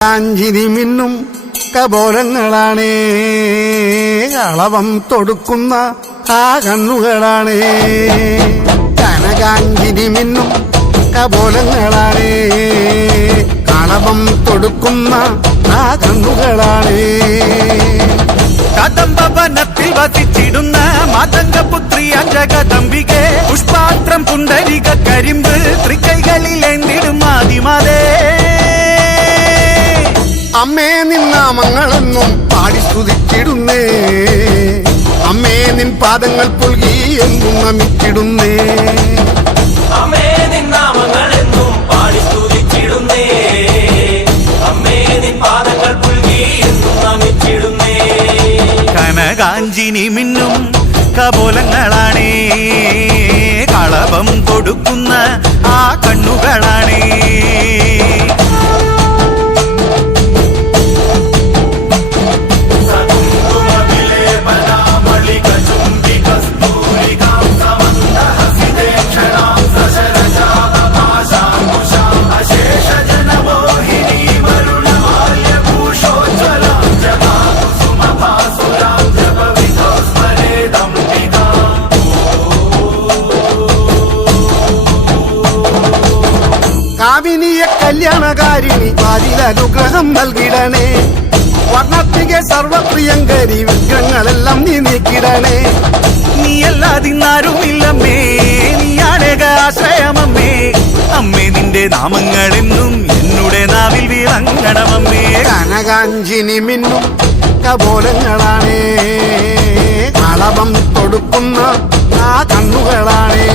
കാഞ്ചിനി മിന്നും കപോലങ്ങളാണേ, കളവം തൊടുക്കുന്ന ആ കണ്ണുകളാണേ. കനകാഞ്ചിനി മിന്നും കപോലങ്ങളാണേ, കളവം തൊടുക്കുന്ന ആ കണ്ണുകളാണേ. കദംബവനത്തിൽ വസിച്ചിടുന്ന മാതംഗപുത്രി അഞ്ജകദംബികെ, പുഷ്പാത്രം പുണ്ടരിക കരിമ്പ് തൃക്കൈകളിലേന്തിടും ആദിമാതേ. അമ്മേ നിൻ നാമങ്ങളെന്നും പാടി സ്തുതിച്ചിടുന്നേ, അമ്മേ നിൻ പാദങ്ങൾ പുൽകി എന്നും നമിച്ചിടുന്നേ. അമ്മേ നിൻ നാമങ്ങളെന്നും പാടി സ്തുതിച്ചിടുന്നേ, അമ്മേ നിൻ പാദങ്ങൾ പുൽകി എന്നും നമിച്ചിടുന്നേ. കനകാഞ്ചിനി മിന്നും കപോലങ്ങളാണേ, കളവം കൊടുക്കുന്ന ആ കണ്ണുകളാണേ. കാമിനിയ കല്യാണകാരിണി വാരിലനുഗ്രഹം നൽകിടണേ, വർണ്ണത്തികെ സർവപ്രിയങ്കരി വിഗ്രഹങ്ങളെല്ലാം നീ നീക്കിടണേ. നീയല്ലാതിന്നാരുമില്ലമ്മേ, നീയാണേക ആശ്രയമമ്മേ. അമ്മേ നിന്റെ നാമങ്ങളെന്നും എന്നുടെ നാവിൽ വിളങ്ങണമമ്മേ. കനകാഞ്ചിനി മിന്നും കപോലങ്ങളാണേ, കളവം കൊടുക്കുന്ന ആ കണ്ണുകളാണേ.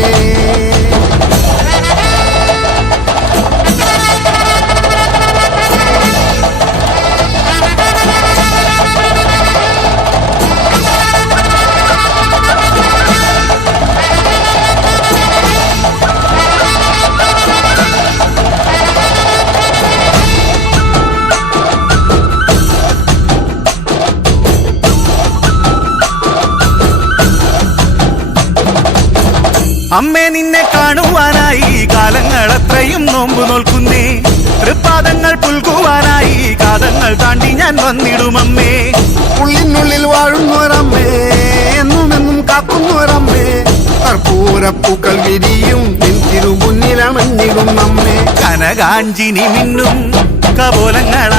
അമ്മേ നിന്നെ കാണുവാനായി കാലങ്ങളത്രയും നോമ്പു നോൽക്കുന്നേ, തൃപ്പാദങ്ങൾ പുൽകുവാനായി കാതങ്ങൾ താണ്ടി ഞാൻ വന്നിടുമമ്മേ. ഉള്ളിനുള്ളിൽ വാഴുന്നവരമ്മേ, എന്നുമെന്നും കാക്കുന്നവരമ്മേ, കർപ്പൂരപ്പൂക്കൾ വിരിയും നിൻ തിരുമുന്നിലണഞ്ഞിടും അമ്മേ. കനകാഞ്ചിനി മിന്നും കപോലങ്ങളാണേ,